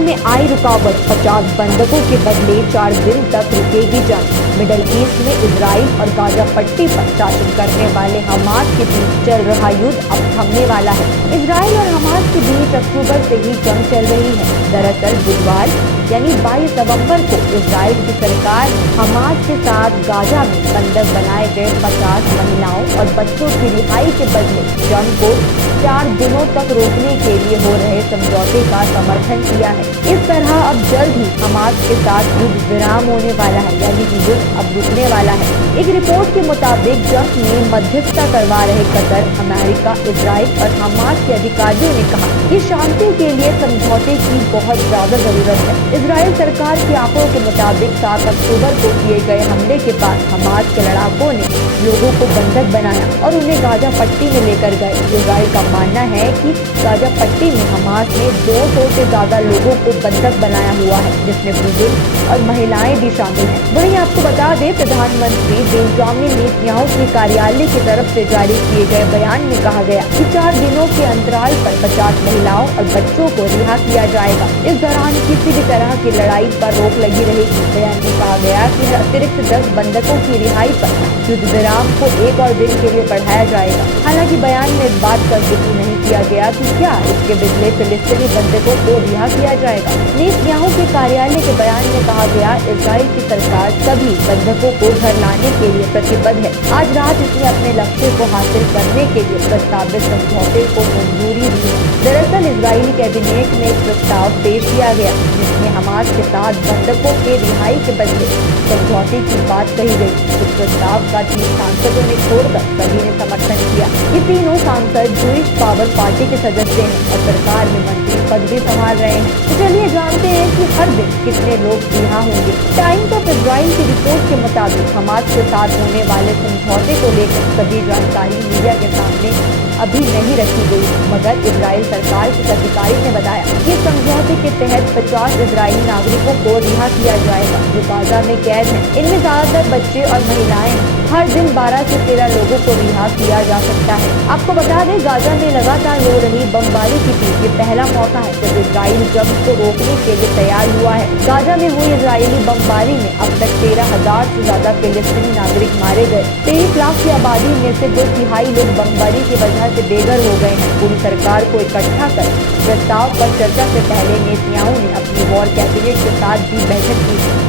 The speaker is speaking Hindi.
में आई रुकावट, 50 बंधकों के बदले 4 दिन तक रुकेगी जंग। मिडल ईस्ट में इजराइल और गाजा पट्टी पर शासन करने वाले हमास के बीच चल रहा युद्ध अब थमने वाला है। इजराइल और हमास के बीच अक्टूबर से ही जंग चल रही है। दरअसल बुधवार यानी 22 नवंबर को इजराइल की सरकार हमास के साथ गाजा में बंधक बनाए गए 50 महिलाओं और बच्चों की रिहाई के बदले जंग को 4 दिनों तक रोकने के लिए हो रहे समझौते का समर्थन किया है। इस तरह अब जल्द ही हमास के साथ युद्ध विराम होने वाला है, यानी कि युद्ध अब रुकने वाला है। एक रिपोर्ट के मुताबिक जंग में मध्यस्थता करवा रहे कतर, अमेरिका, इजराइल और हमास के अधिकारियों ने कहा कि शांति के लिए समझौते की बहुत ज्यादा जरूरत है। इजराइल सरकार के आंकड़ों के मुताबिक 7 अक्टूबर को किए गए हमले के बाद हमास के लड़ाकों ने लोगों को बंधक बनाया और उन्हें गाजा पट्टी में लेकर गए। इजराइल का मानना है कि गाजा पट्टी में हमास ने 200 से ज्यादा लोगों को बंधक बनाया हुआ है, जिसमें बुजुर्ग और महिलाएं भी शामिल हैं। वहीं आपको बता दें, प्रधानमंत्री बेंजामिन नेतन्याहू के कार्यालय की तरफ से जारी किए गए बयान में कहा गया कि 4 दिनों के अंतराल पर 50 महिलाओं और बच्चों को रिहा किया जाएगा। इस दौरान किसी भी तरह की लड़ाई पर रोक लगी रहेगी। बयान में कहा गया कि अतिरिक्त 10 बंधकों की रिहाई पर युद्ध विराम को 1 और दिन के लिए बढ़ाया जाएगा। हालांकि बयान में इस बात का जिक्र नहीं किया गया कि क्या इसके बदले फिलिस्तीनी बंधकों को रिहा किया जाएगा। नेतन्याहू के कार्यालय के बयान में कहा गया, इजराइल की सरकार सभी बंधकों को घर लाने के लिए प्रतिबद्ध है। आज रात इसने अपने लक्ष्य को हासिल करने के लिए प्रस्तावित समझौते को मंजूरी दी है। दरअसल इजरायली कैबिनेट में एक प्रस्ताव पेश किया गया, जिसमें हमास के साथ बंधकों के रिहाई के बदले समझौते की बात कही गई। इस प्रस्ताव का 3 सांसदों ने छोड़कर सभी ने समर्थन किया। ये तीनों सांसद जूइश पावर पार्टी के सदस्य हैं और सरकार में मंत्री पद भी संभाल रहे हैं। तो चलिए जानते हैं कि हर दिन कितने लोग रिहा होंगे। टाइम्स ऑफ इजराइल की रिपोर्ट के मुताबिक हमास के साथ होने वाले समझौते को लेकर सभी जानकारी मीडिया के सामने अभी नहीं रखी गई, मगर इजराइल सरकार के अधिकारी ने बताया कि समझौते के तहत 50 इजरायली नागरिकों को रिहा किया जाएगा जो गाजा में कैद हैं। इनमें ज्यादातर बच्चे और महिलाएं हैं। हर दिन 12 से 13 लोगों को रिहा किया जा सकता है। आपको बता दें, गाजा में लगातार हो रही बमबारी के बीच ये पहला मौका है जब इजराइल जंग को रोकने के लिए तैयार हुआ है। गाजा में हुई इजरायली बमबारी में अब तक 13,000 से ज्यादा फिलिस्तीनी नागरिक मारे गए। 23 लाख की आबादी में से 2/3 लोग बमबारी की वजह से बेघर हो गए हैं। पूरी सरकार को इकट्ठा कर प्रस्ताव पर चर्चा से पहले नेतन्याहू ने अपनी वॉर कैबिनेट के साथ भी बैठक की।